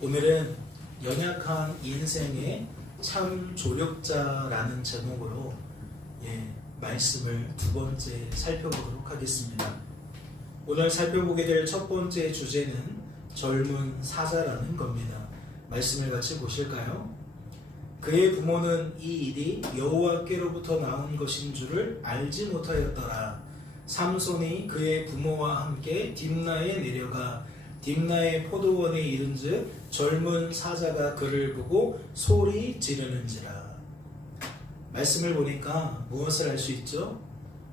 오늘은 연약한 인생의 참 조력자라는 제목으로 말씀을 두 번째 살펴보도록 하겠습니다. 오늘 살펴보게 될 첫 번째 주제는 젊은 사자라는 겁니다. 말씀을 같이 보실까요? 그의 부모는 이 일이 여호와께로부터 나온 것인 줄을 알지 못하였더라. 삼손이 그의 부모와 함께 딥나에 내려가 딥나의 포도원에 이른즉 젊은 사자가 그를 보고 소리 지르는지라. 말씀을 보니까 무엇을 알 수 있죠?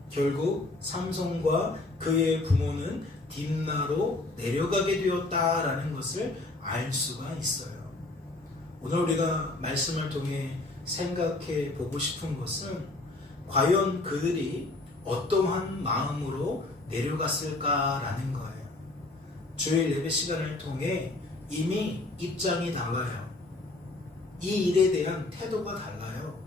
결국 삼손과 그의 부모는 딥나로 내려가게 되었다라는 것을 알 수가 있어요. 오늘 우리가 말씀을 통해 생각해 보고 싶은 것은 과연 그들이 어떠한 마음으로 내려갔을까라는 거예요. 주일 예배 시간을 통해 이미 입장이 달라요. 이 일에 대한 태도가 달라요.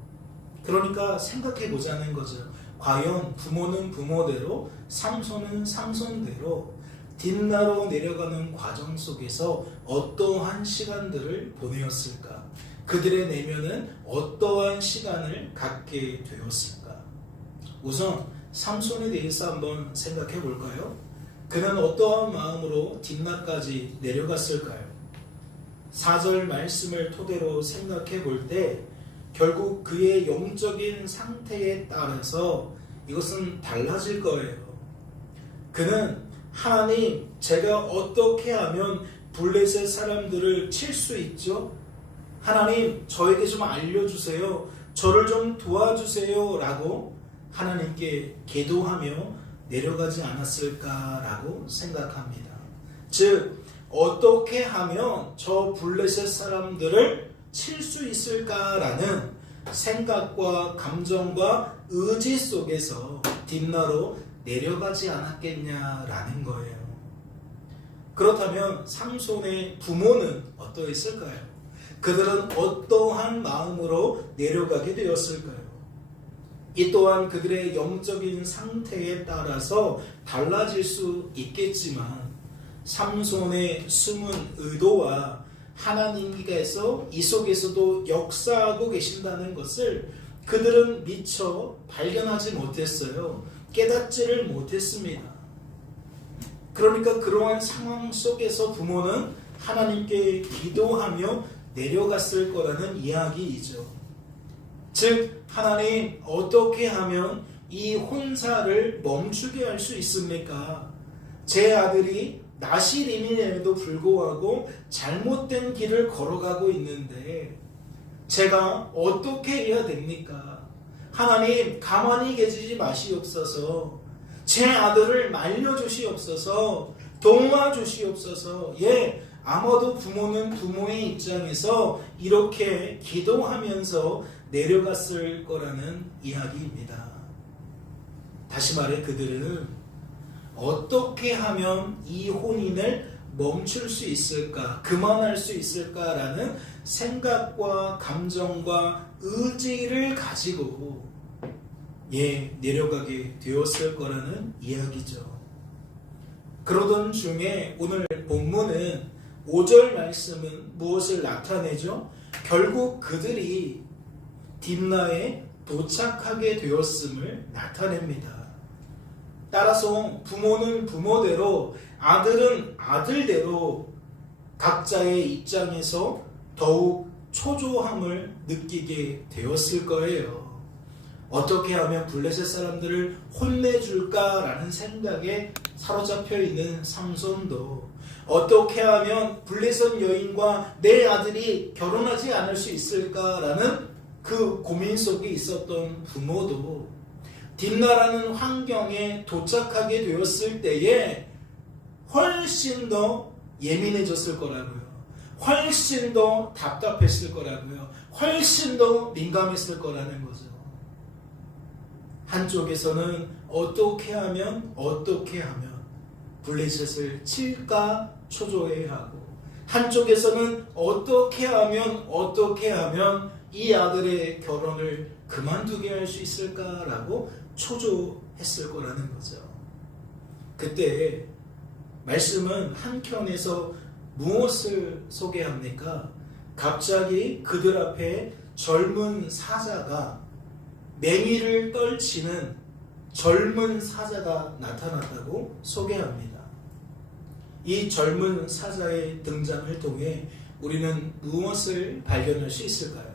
그러니까 생각해 보자는 거죠. 과연 부모는 부모대로, 삼손은 삼손대로 딥나로 내려가는 과정 속에서 어떠한 시간들을 보내었을까? 그들의 내면은 어떠한 시간을 갖게 되었을까? 우선 삼손에 대해서 한번 생각해 볼까요? 그는 어떠한 마음으로 딥나까지 내려갔을까요? 4절 말씀을 토대로 생각해 볼 때 결국 그의 영적인 상태에 따라서 이것은 달라질 거예요. 그는 하나님, 제가 어떻게 하면 블레셋 사람들을 칠 수 있죠? 하나님, 저에게 좀 알려주세요. 저를 좀 도와주세요. 라고 하나님께 기도하며 내려가지 않았을까라고 생각합니다. 즉, 어떻게 하면 저 블레셋 사람들을 칠 수 있을까라는 생각과 감정과 의지 속에서 딥나로 내려가지 않았겠냐라는 거예요. 그렇다면 삼손의 부모는 어떠했을까요? 그들은 어떠한 마음으로 내려가게 되었을까요? 이 또한 그들의 영적인 상태에 따라서 달라질 수 있겠지만 삼손의 숨은 의도와 하나님께서 이 속에서도 역사하고 계신다는 것을 그들은 미처 발견하지 못했어요. 깨닫지를 못했습니다. 그러니까 그러한 상황 속에서 부모는 하나님께 기도하며 내려갔을 거라는 이야기이죠. 즉, 하나님, 어떻게 하면 이 혼사를 멈추게 할 수 있습니까? 제 아들이 나실인임에도 불구하고 잘못된 길을 걸어가고 있는데 제가 어떻게 해야 됩니까? 하나님, 가만히 계시지 마시옵소서. 제 아들을 말려주시옵소서. 도와주시옵소서. 아마도 부모는 부모의 입장에서 이렇게 기도하면서 내려갔을 거라는 이야기입니다. 다시 말해 그들은 어떻게 하면 이 혼인을 멈출 수 있을까, 그만할 수 있을까라는 생각과 감정과 의지를 가지고 내려가게 되었을 거라는 이야기죠. 그러던 중에 오늘 본문은 5절 말씀은 무엇을 나타내죠? 결국 그들이 딥나에 도착하게 되었음을 나타냅니다. 따라서 부모는 부모대로, 아들은 아들대로 각자의 입장에서 더욱 초조함을 느끼게 되었을 거예요. 어떻게 하면 블레셋 사람들을 혼내줄까라는 생각에 사로잡혀 있는 삼손도, 어떻게 하면 블레셋 여인과 내 아들이 결혼하지 않을 수 있을까라는 그 고민 속에 있었던 부모도 딥나라는 환경에 도착하게 되었을 때에 훨씬 더 예민해졌을 거라고요. 훨씬 더 답답했을 거라고요. 훨씬 더 민감했을 거라는 거죠. 한쪽에서는 어떻게 하면 블레셋을 칠까 초조해하고, 한쪽에서는 어떻게 하면 이 아들의 결혼을 그만두게 할 수 있을까라고 초조했을 거라는 거죠. 그때 말씀은 한켠에서 무엇을 소개합니까? 갑자기 그들 앞에 젊은 사자가 맹위를 떨치는 젊은 사자가 나타났다고 소개합니다. 이 젊은 사자의 등장을 통해 우리는 무엇을 발견할 수 있을까요?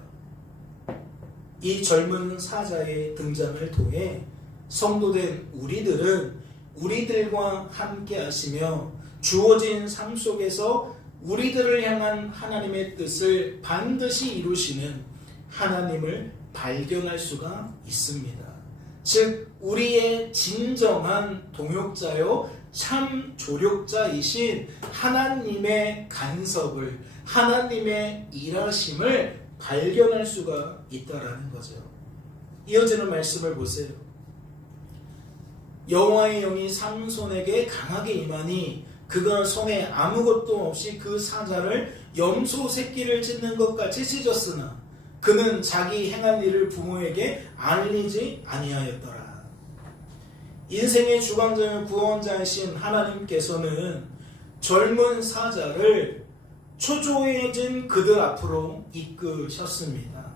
이 젊은 사자의 등장을 통해 성도된 우리들은 우리들과 함께 하시며 주어진 삶 속에서 우리들을 향한 하나님의 뜻을 반드시 이루시는 하나님을 발견할 수가 있습니다. 즉 우리의 진정한 동역자요 참 조력자이신 하나님의 간섭을, 하나님의 일하심을 발견할 수가 있다라는 거죠. 이어지는 말씀을 보세요. 여호와의 영이 삼손에게 강하게 임하니 그가 손에 아무것도 없이 그 사자를 염소 새끼를 찢는 것 같이 찢었으나 그는 자기 행한 일을 부모에게 알리지 아니하였더라. 인생의 주관자요 구원자이신 하나님께서는 젊은 사자를 초조해진 그들 앞으로 이끄셨습니다.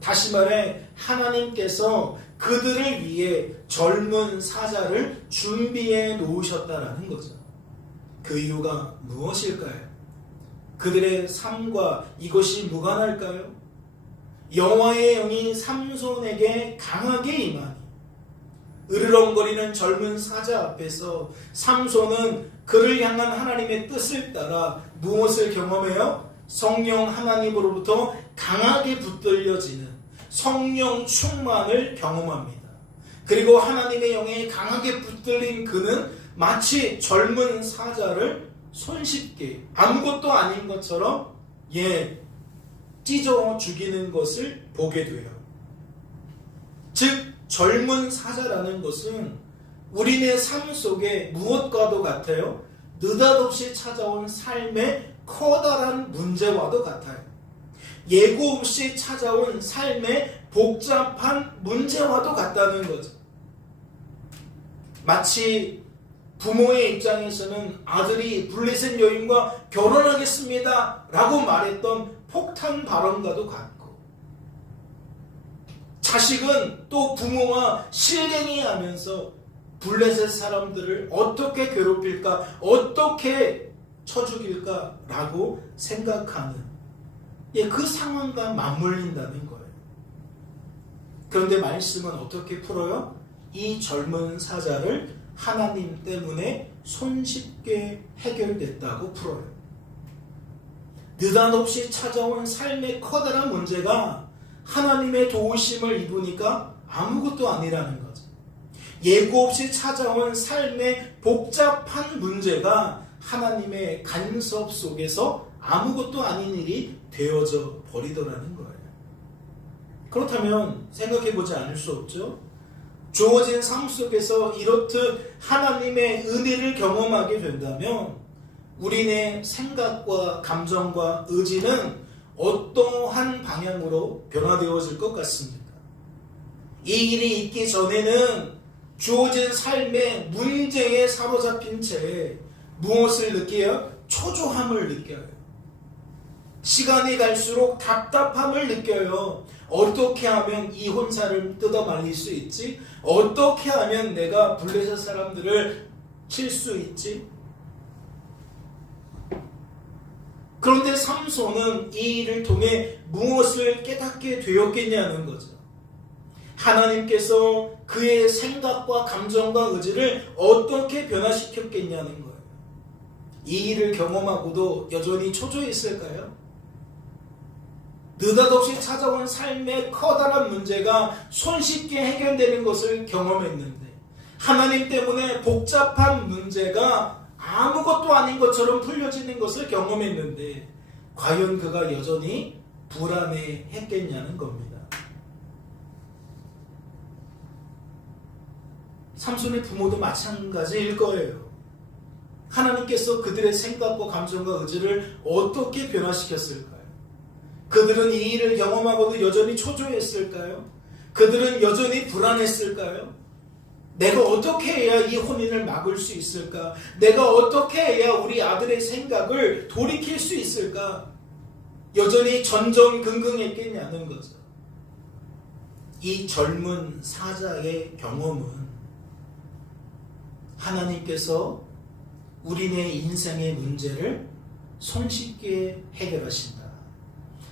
다시 말해 하나님께서 그들을 위해 젊은 사자를 준비해 놓으셨다라는 거죠. 그 이유가 무엇일까요? 그들의 삶과 이것이 무관할까요? 여호와의 영이 삼손에게 강하게 임하니 으르렁거리는 젊은 사자 앞에서 삼손은 그를 향한 하나님의 뜻을 따라 무엇을 경험해요? 성령 하나님으로부터 강하게 붙들려지는 성령 충만을 경험합니다. 그리고 하나님의 영에 강하게 붙들린 그는 마치 젊은 사자를 손쉽게 아무것도 아닌 것처럼 찢어 죽이는 것을 보게 돼요. 즉 젊은 사자라는 것은 우리네 삶 속에 무엇과도 같아요? 느닷없이 찾아온 삶의 커다란 문제와도 같아요. 예고 없이 찾아온 삶의 복잡한 문제와도 같다는 거죠. 마치 부모의 입장에서는 아들이 블레셋 여인과 결혼하겠습니다 라고 말했던 폭탄 발언과도 같고, 자식은 또 부모와 실갱이 하면서 블레셋 사람들을 어떻게 괴롭힐까, 어떻게 쳐 죽일까 라고 생각하는 그 상황과 맞물린다는 거예요. 그런데 말씀은 어떻게 풀어요? 이 젊은 사자를 하나님 때문에 손쉽게 해결됐다고 풀어요. 느닷없이 찾아온 삶의 커다란 문제가 하나님의 도우심을 입으니까 아무것도 아니라는 거죠. 예고 없이 찾아온 삶의 복잡한 문제가 하나님의 간섭 속에서 아무것도 아닌 일이 되어져 버리더라는 거예요. 그렇다면 생각해보지 않을 수 없죠. 주어진 삶 속에서 이렇듯 하나님의 은혜를 경험하게 된다면 우리네 생각과 감정과 의지는 어떠한 방향으로 변화되어질 것 같습니다. 이 일이 있기 전에는 주어진 삶의 문제에 사로잡힌 채 무엇을 느껴요? 초조함을 느껴요. 시간이 갈수록 답답함을 느껴요. 어떻게 하면 이 혼사를 뜯어 말릴 수 있지? 어떻게 하면 내가 블레셋 사람들을 칠 수 있지? 그런데 삼손은 이 일을 통해 무엇을 깨닫게 되었겠냐는 거죠. 하나님께서 그의 생각과 감정과 의지를 어떻게 변화시켰겠냐는 거예요. 이 일을 경험하고도 여전히 초조했을까요? 느닷없이 찾아온 삶의 커다란 문제가 손쉽게 해결되는 것을 경험했는데, 하나님 때문에 복잡한 문제가 아무것도 아닌 것처럼 풀려지는 것을 경험했는데 과연 그가 여전히 불안해했겠냐는 겁니다. 삼손의 부모도 마찬가지일 거예요. 하나님께서 그들의 생각과 감정과 의지를 어떻게 변화시켰을까요? 그들은 이 일을 경험하고도 여전히 초조했을까요? 그들은 여전히 불안했을까요? 내가 어떻게 해야 이 혼인을 막을 수 있을까? 내가 어떻게 해야 우리 아들의 생각을 돌이킬 수 있을까? 여전히 전전긍긍했겠냐는 거죠. 이 젊은 사자의 경험은 하나님께서 우리네 인생의 문제를 손쉽게 해결하신다.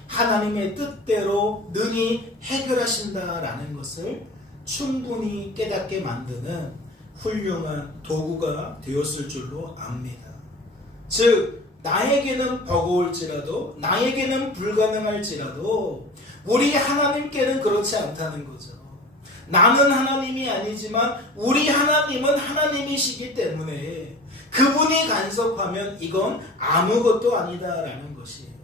하나님의 뜻대로 능히 해결하신다라는 것을 충분히 깨닫게 만드는 훌륭한 도구가 되었을 줄로 압니다. 즉 나에게는 버거울지라도 나에게는 불가능할지라도 우리 하나님께는 그렇지 않다는 거죠. 나는 하나님이 아니지만 우리 하나님은 하나님이시기 때문에 그분이 간섭하면 이건 아무것도 아니다라는 것이에요.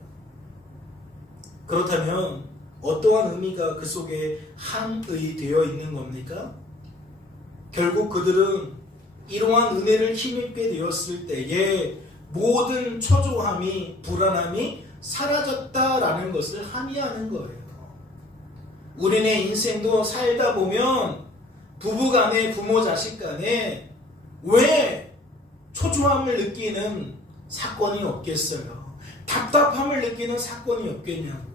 그렇다면 어떠한 의미가 그 속에 함의되어 있는 겁니까? 결국 그들은 이러한 은혜를 힘입게 되었을 때에 모든 초조함이 불안함이 사라졌다라는 것을 함의하는 거예요. 우리네 인생도 살다 보면 부부간에 부모 자식 간에 왜 초조함을 느끼는 사건이 없겠어요? 답답함을 느끼는 사건이 없겠냐고요.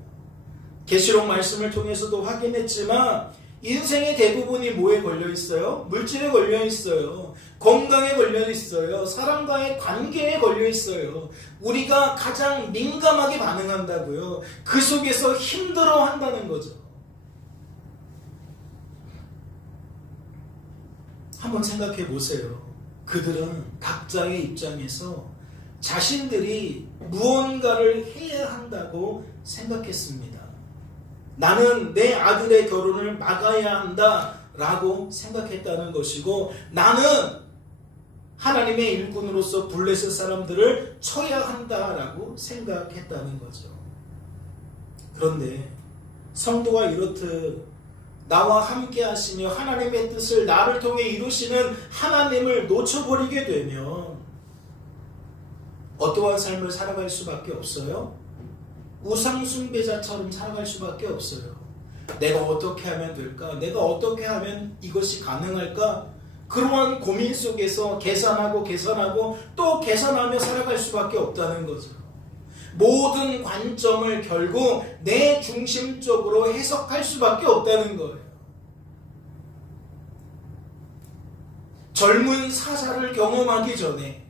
계시록 말씀을 통해서도 확인했지만 인생의 대부분이 뭐에 걸려 있어요? 물질에 걸려 있어요. 건강에 걸려 있어요. 사람과의 관계에 걸려 있어요. 우리가 가장 민감하게 반응한다고요. 그 속에서 힘들어 한다는 거죠. 한번 생각해 보세요. 그들은 각자의 입장에서 자신들이 무언가를 해야 한다고 생각했습니다. 나는 내 아들의 결혼을 막아야 한다라고 생각했다는 것이고, 나는 하나님의 일꾼으로서 블레셋 사람들을 쳐야 한다라고 생각했다는 거죠. 그런데 성도가 이렇듯 나와 함께 하시며 하나님의 뜻을 나를 통해 이루시는 하나님을 놓쳐버리게 되면 어떠한 삶을 살아갈 수밖에 없어요? 우상숭배자처럼 살아갈 수밖에 없어요. 내가 어떻게 하면 될까? 내가 어떻게 하면 이것이 가능할까? 그러한 고민 속에서 계산하고 또 계산하며 살아갈 수밖에 없다는 거죠. 모든 관점을 결국 내 중심적으로 해석할 수밖에 없다는 거예요. 젊은 사자를 경험하기 전에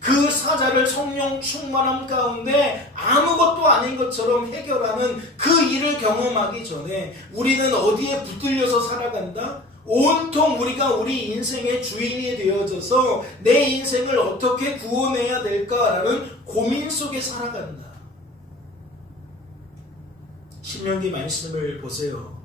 그 사자를 성령 충만함 가운데 아무것도 아닌 것처럼 해결하는 그 일을 경험하기 전에 우리는 어디에 붙들려서 살아간다? 온통 우리가 우리 인생의 주인이 되어져서 내 인생을 어떻게 구원해야 될까라는 고민 속에 살아간다. 신명기 말씀을 보세요.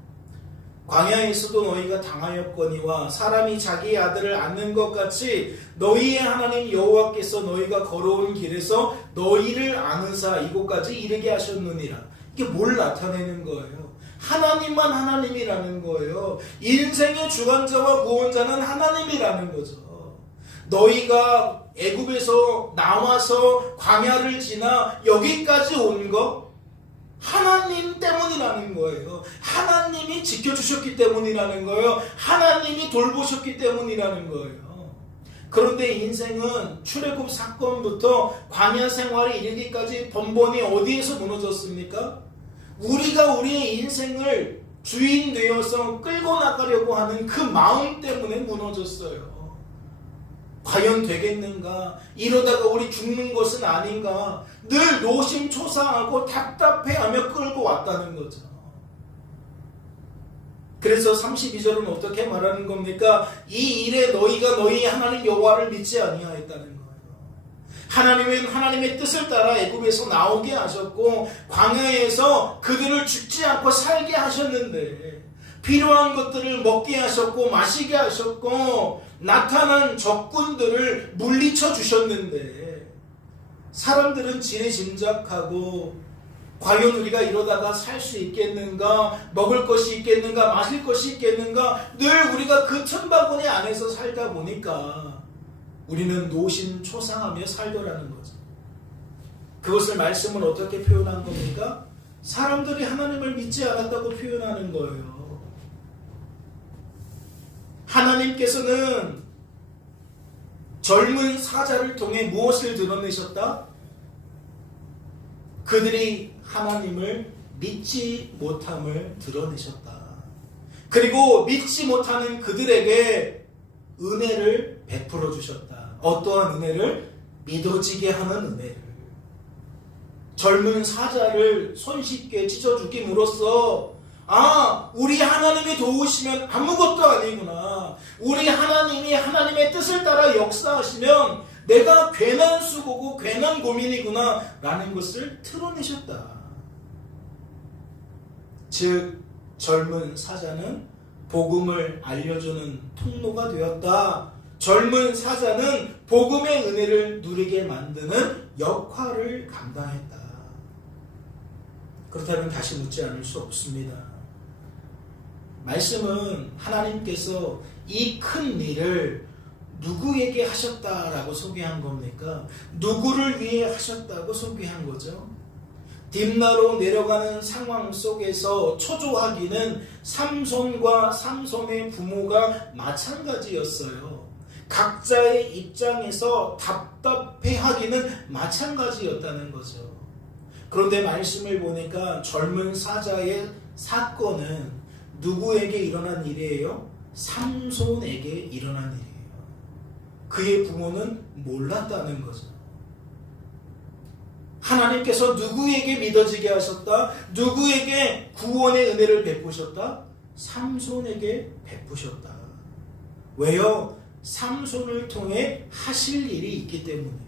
광야에서도 너희가 당하였거니와 사람이 자기의 아들을 안는 것 같이 너희의 하나님 여호와께서 너희가 걸어온 길에서 너희를 안으사 이곳까지 이르게 하셨느니라. 이게 뭘 나타내는 거예요? 하나님만 하나님이라는 거예요. 인생의 주관자와 구원자는 하나님이라는 거죠. 너희가 애굽에서 나와서 광야를 지나 여기까지 온 거 하나님 때문이라는 거예요. 하나님이 지켜주셨기 때문이라는 거예요. 하나님이 돌보셨기 때문이라는 거예요. 그런데 인생은 출애굽 사건부터 광야 생활에 이르기까지 번번이 어디에서 무너졌습니까? 우리가 우리의 인생을 주인 되어서 끌고 나가려고 하는 그 마음 때문에 무너졌어요. 과연 되겠는가? 이러다가 우리 죽는 것은 아닌가? 늘 노심초사하고 답답해하며 끌고 왔다는 거죠. 그래서 32절은 어떻게 말하는 겁니까? 이 일에 너희가 너희 하나님 여호와를 믿지 아니하였다는 거예요. 하나님은 하나님의 뜻을 따라 애굽에서 나오게 하셨고 광야에서 그들을 죽지 않고 살게 하셨는데 필요한 것들을 먹게 하셨고 마시게 하셨고 나타난 적군들을 물리쳐 주셨는데 사람들은 지레짐작하고 과연 우리가 이러다가 살 수 있겠는가? 먹을 것이 있겠는가? 마실 것이 있겠는가? 늘 우리가 그 틈바구니 안에서 살다 보니까 우리는 노심초사하며 살더라는 거죠. 그것을 말씀은 어떻게 표현한 겁니까? 사람들이 하나님을 믿지 않았다고 표현하는 거예요. 하나님께서는 젊은 사자를 통해 무엇을 드러내셨다? 그들이 하나님을 믿지 못함을 드러내셨다. 그리고 믿지 못하는 그들에게 은혜를 베풀어 주셨다. 어떠한 은혜를? 믿어지게 하는 은혜를. 젊은 사자를 손쉽게 찢어 죽임으로써 우리 하나님이 도우시면 아무것도 아니구나. 우리 하나님이 하나님의 뜻을 따라 역사하시면 내가 괜한 수고고 괜한 고민이구나 라는 것을 드러내셨다. 즉 젊은 사자는 복음을 알려주는 통로가 되었다. 젊은 사자는 복음의 은혜를 누리게 만드는 역할을 감당했다. 그렇다면 다시 묻지 않을 수 없습니다. 말씀은 하나님께서 이 큰 일을 누구에게 하셨다라고 소개한 겁니까? 누구를 위해 하셨다고 소개한 거죠? 딥나로 내려가는 상황 속에서 초조하기는 삼손과 삼손의 부모가 마찬가지였어요. 각자의 입장에서 답답해하기는 마찬가지였다는 거죠. 그런데 말씀을 보니까 젊은 사자의 사건은 누구에게 일어난 일이에요? 삼손에게 일어난 일이에요. 그의 부모는 몰랐다는 거죠. 하나님께서 누구에게 믿어지게 하셨다? 누구에게 구원의 은혜를 베푸셨다? 삼손에게 베푸셨다. 왜요? 삼손을 통해 하실 일이 있기 때문에.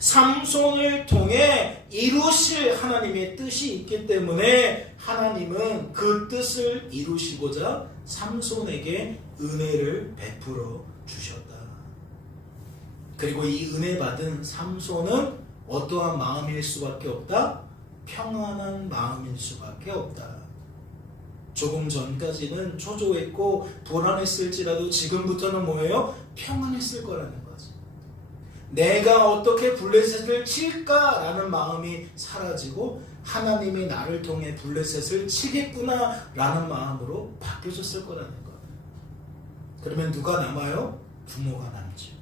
삼손을 통해 이루실 하나님의 뜻이 있기 때문에 하나님은 그 뜻을 이루시고자 삼손에게 은혜를 베풀어 주셨다. 그리고 이 은혜 받은 삼손은 어떠한 마음일 수밖에 없다? 평안한 마음일 수밖에 없다. 조금 전까지는 초조했고 불안했을지라도 지금부터는 뭐예요? 평안했을 거라는 거죠. 내가 어떻게 블레셋을 칠까라는 마음이 사라지고 하나님이 나를 통해 블레셋을 치겠구나라는 마음으로 바뀌어졌을 거라는 거예요. 그러면 누가 남아요? 부모가 남죠.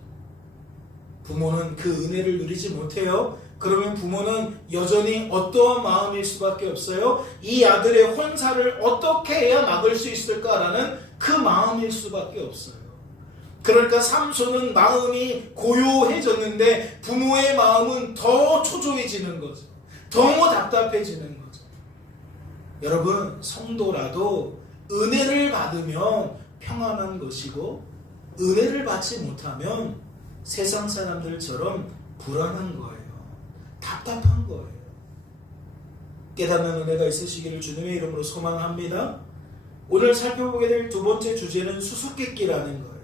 부모는 그 은혜를 누리지 못해요. 그러면 부모는 여전히 어떠한 마음일 수밖에 없어요? 이 아들의 혼사를 어떻게 해야 막을 수 있을까라는 그 마음일 수밖에 없어요. 그러니까 삼손은 마음이 고요해졌는데 부모의 마음은 더 초조해지는 거죠. 더 답답해지는 거죠. 여러분, 성도라도 은혜를 받으면 평안한 것이고 은혜를 받지 못하면 세상 사람들처럼 불안한 거예요. 답답한 거예요. 깨닫는 은혜가 있으시기를 주님의 이름으로 소망합니다. 오늘 살펴보게 될 두 번째 주제는 수수께끼라는 거예요.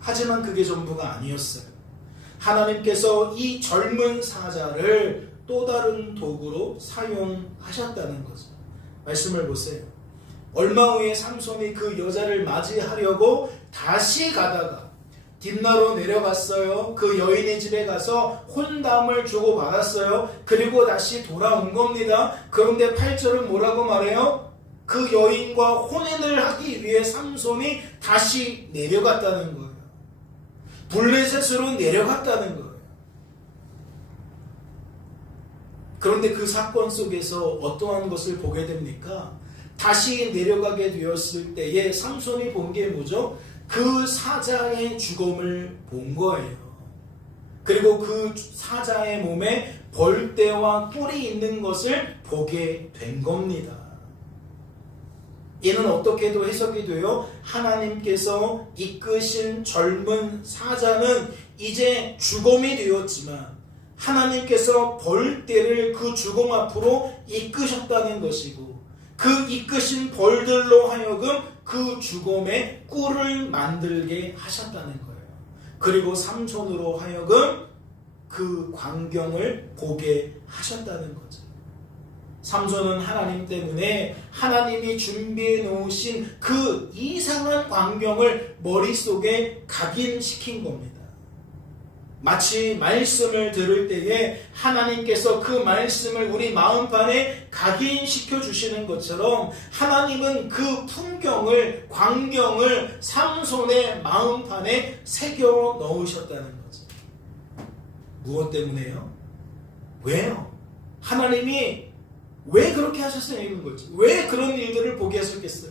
하지만 그게 전부가 아니었어요. 하나님께서 이 젊은 사자를 또 다른 도구로 사용하셨다는 거죠. 말씀을 보세요. 얼마 후에 삼손이 그 여자를 맞이하려고 다시 가다가 딥나로 내려갔어요. 그 여인의 집에 가서 혼담을 주고받았어요. 그리고 다시 돌아온 겁니다. 그런데 8절은 뭐라고 말해요? 그 여인과 혼인을 하기 위해 삼손이 다시 내려갔다는 거예요. 블레셋으로 내려갔다는 거예요. 그런데 그 사건 속에서 어떠한 것을 보게 됩니까? 다시 내려가게 되었을 때에 삼손이 본 게 뭐죠? 그 사자의 죽음을 본 거예요. 그리고 그 사자의 몸에 벌떼와 뿔이 있는 것을 보게 된 겁니다. 이는 어떻게도 해석이 돼요? 하나님께서 이끄신 젊은 사자는 이제 죽음이 되었지만 하나님께서 벌떼를 그 죽음 앞으로 이끄셨다는 것이고 그 이끄신 벌들로 하여금 그 죽음의 꿀을 만들게 하셨다는 거예요. 그리고 삼손으로 하여금 그 광경을 보게 하셨다는 거죠. 삼손은 하나님 때문에 하나님이 준비해 놓으신 그 이상한 광경을 머릿속에 각인시킨 겁니다. 마치 말씀을 들을 때에 하나님께서 그 말씀을 우리 마음판에 각인시켜 주시는 것처럼 하나님은 그 풍경을, 광경을 삼손의 마음판에 새겨 넣으셨다는 거죠. 무엇 때문에요? 왜요? 하나님이 왜 그렇게 하셨어야 하는 거지? 왜 그런 일들을 보게 하셨겠어요?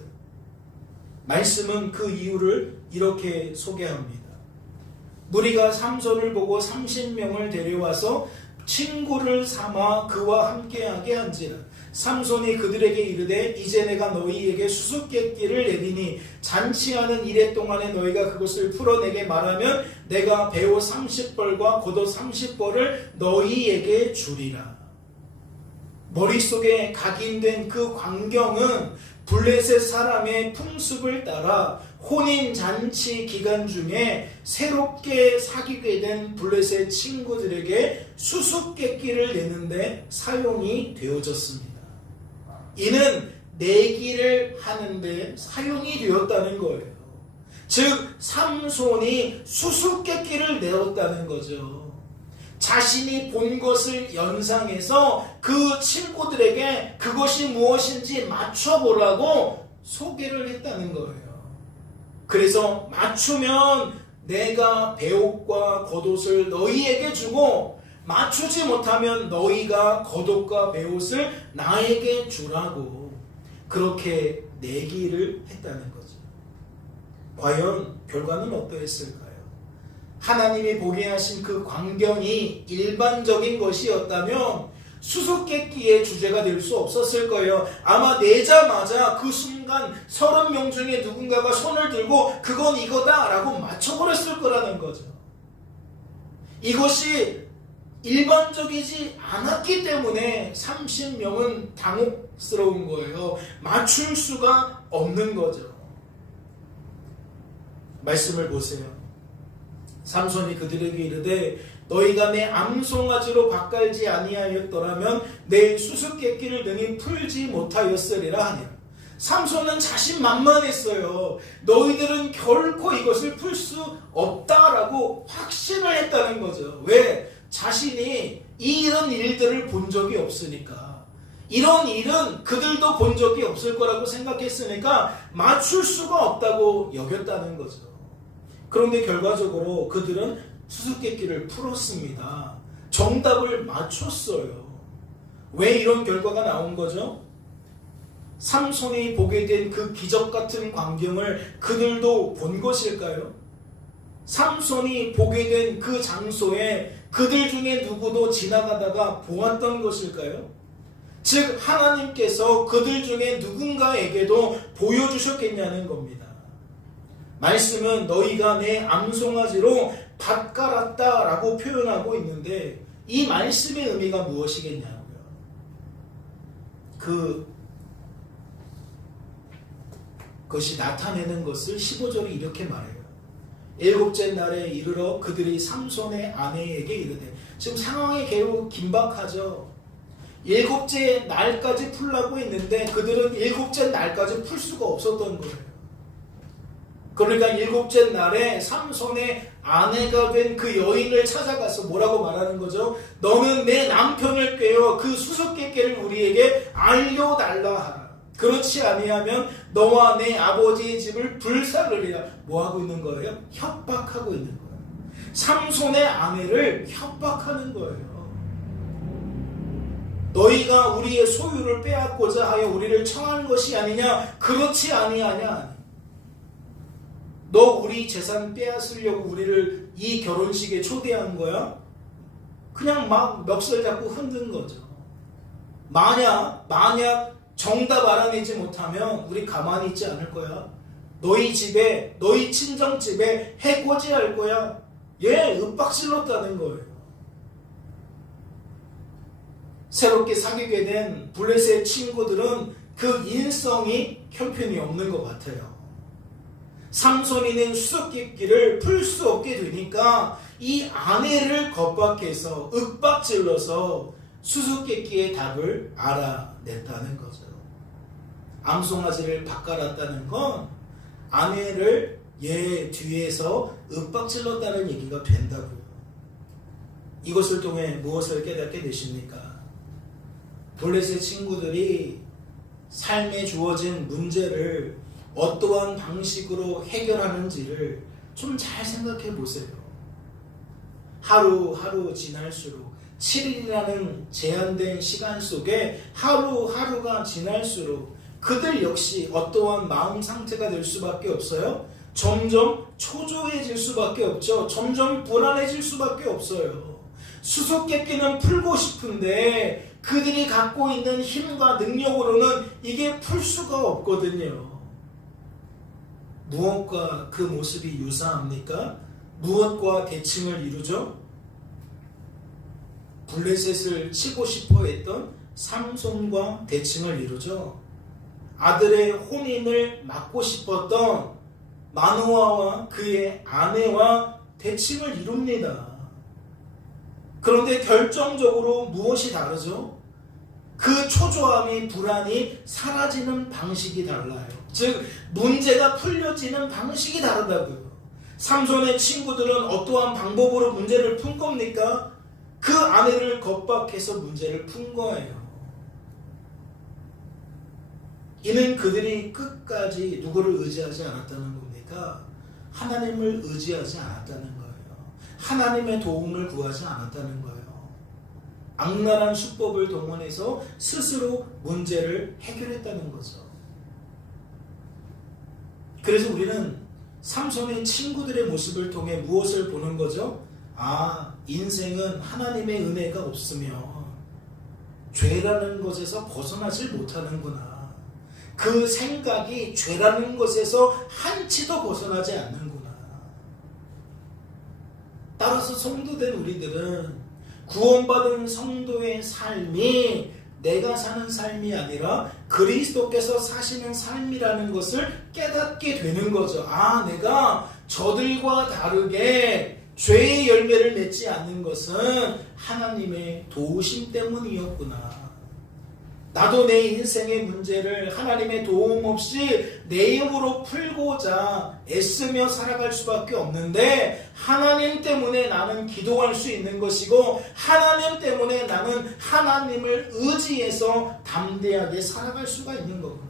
말씀은 그 이유를 이렇게 소개합니다. 무리가 삼손을 보고 30명을 데려와서 친구를 삼아 그와 함께하게 한지라. 삼손이 그들에게 이르되 이제 내가 너희에게 수수께끼를 내리니 잔치하는 이래 동안에 너희가 그것을 풀어내게 말하면 내가 배옷 30벌과 겉옷 30벌을 너희에게 주리라. 머릿속에 각인된 그 광경은 블레셋 사람의 풍습을 따라 혼인잔치 기간 중에 새롭게 사귀게 된 블레셋 친구들에게 수수께끼를 내는데 사용이 되어졌습니다. 이는 내기를 하는데 사용이 되었다는 거예요. 즉 삼손이 수수께끼를 내었다는 거죠. 자신이 본 것을 연상해서 그 친구들에게 그것이 무엇인지 맞춰보라고 소개를 했다는 거예요. 그래서 맞추면 내가 배옷과 겉옷을 너희에게 주고 맞추지 못하면 너희가 겉옷과 배옷을 나에게 주라고 그렇게 내기를 했다는 거죠. 과연 결과는 어떠했을까요? 하나님이 보게 하신 그 광경이 일반적인 것이었다면 수수께끼의 주제가 될 수 없었을 거예요. 아마 내자마자 그 순간 30명 중에 누군가가 손을 들고 그건 이거다 라고 맞춰버렸을 거라는 거죠. 이것이 일반적이지 않았기 때문에 30명은 당혹스러운 거예요. 맞출 수가 없는 거죠. 말씀을 보세요. 삼손이 그들에게 이르되 너희가 내 암송아지로 밭갈지 아니하였더라면 내 수수께끼를 능히 풀지 못하였으리라 하니라. 삼손은 자신만만했어요. 너희들은 결코 이것을 풀 수 없다라고 확신을 했다는 거죠. 왜? 자신이 이런 일들을 본 적이 없으니까. 이런 일은 그들도 본 적이 없을 거라고 생각했으니까 맞출 수가 없다고 여겼다는 거죠. 그런데 결과적으로 그들은 수수께끼를 풀었습니다. 정답을 맞췄어요. 왜 이런 결과가 나온 거죠? 삼손이 보게 된 그 기적 같은 광경을 그들도 본 것일까요? 삼손이 보게 된 그 장소에 그들 중에 누구도 지나가다가 보았던 것일까요? 즉 하나님께서 그들 중에 누군가에게도 보여주셨겠냐는 겁니다. 말씀은 너희가 내 암송아지로 밭 갈았다 라고 표현하고 있는데 이 말씀의 의미가 무엇이겠냐고요. 그것이 나타내는 것을 15절이 이렇게 말해요. 일곱째 날에 이르러 그들이 삼손의 아내에게 이르되, 지금 상황이 매우 긴박하죠. 일곱째 날까지 풀라고 했는데 그들은 일곱째 날까지 풀 수가 없었던 거예요. 그러니까 일곱째 날에 삼손의 아내가 된 그 여인을 찾아가서 뭐라고 말하는 거죠? 너는 내 남편을 꿰어 그 수수께끼를 우리에게 알려달라 하라. 그렇지 아니하면 너와 내 아버지의 집을 불살르리라. 뭐하고 있는 거예요? 협박하고 있는 거예요. 삼손의 아내를 협박하는 거예요. 너희가 우리의 소유를 빼앗고자 하여 우리를 청한 것이 아니냐? 그렇지 아니하냐? 너 우리 재산 빼앗으려고 우리를 이 결혼식에 초대한 거야? 그냥 막 멱살 잡고 흔든 거죠. 만약 정답 알아내지 못하면 우리 가만히 있지 않을 거야. 너희 집에, 너희 친정집에 해코지할 거야. 윽박질렀다는 거예요. 새롭게 사귀게 된 블레셋 친구들은 그 인성이 형편이 없는 것 같아요. 삼손이 낸 수수께끼를 풀 수 없게 되니까 이 아내를 겁박해서 윽박질러서 수수께끼의 답을 알아냈다는 거죠. 암송아지를 밭갈았다는 건 아내를 뒤에서 윽박질렀다는 얘기가 된다고요. 이것을 통해 무엇을 깨닫게 되십니까? 블레셋 친구들이 삶에 주어진 문제를 어떠한 방식으로 해결하는지를 좀 잘 생각해 보세요. 하루하루 지날수록 7일이라는 제한된 시간 속에 하루하루가 지날수록 그들 역시 어떠한 마음 상태가 될 수밖에 없어요. 점점 초조해질 수밖에 없죠. 점점 불안해질 수밖에 없어요. 수수께끼는 풀고 싶은데 그들이 갖고 있는 힘과 능력으로는 이게 풀 수가 없거든요. 무엇과 그 모습이 유사합니까? 무엇과 대칭을 이루죠? 블레셋을 치고 싶어 했던 삼손과 대칭을 이루죠. 아들의 혼인을 막고 싶었던 마노아와 그의 아내와 대칭을 이룹니다. 그런데 결정적으로 무엇이 다르죠? 그 초조함이, 불안이 사라지는 방식이 달라요. 즉 문제가 풀려지는 방식이 다르다고요. 삼손의 친구들은 어떠한 방법으로 문제를 푼 겁니까? 그 아내를 겁박해서 문제를 푼 거예요. 이는 그들이 끝까지 누구를 의지하지 않았다는 겁니까? 하나님을 의지하지 않았다는 거예요. 하나님의 도움을 구하지 않았다는 거예요. 악랄한 수법을 동원해서 스스로 문제를 해결했다는 거죠. 그래서 우리는 삼손의 친구들의 모습을 통해 무엇을 보는 거죠? 인생은 하나님의 은혜가 없으면 죄라는 것에서 벗어나질 못하는구나. 그 생각이 죄라는 것에서 한치도 벗어나지 않는구나. 따라서 성도된 우리들은 구원받은 성도의 삶이 내가 사는 삶이 아니라 그리스도께서 사시는 삶이라는 것을 깨닫게 되는 거죠. 내가 저들과 다르게 죄의 열매를 맺지 않는 것은 하나님의 도우심 때문이었구나. 나도 내 인생의 문제를 하나님의 도움 없이 내 힘으로 풀고자 애쓰며 살아갈 수밖에 없는데 하나님 때문에 나는 기도할 수 있는 것이고 하나님 때문에 나는 하나님을 의지해서 담대하게 살아갈 수가 있는 거구나.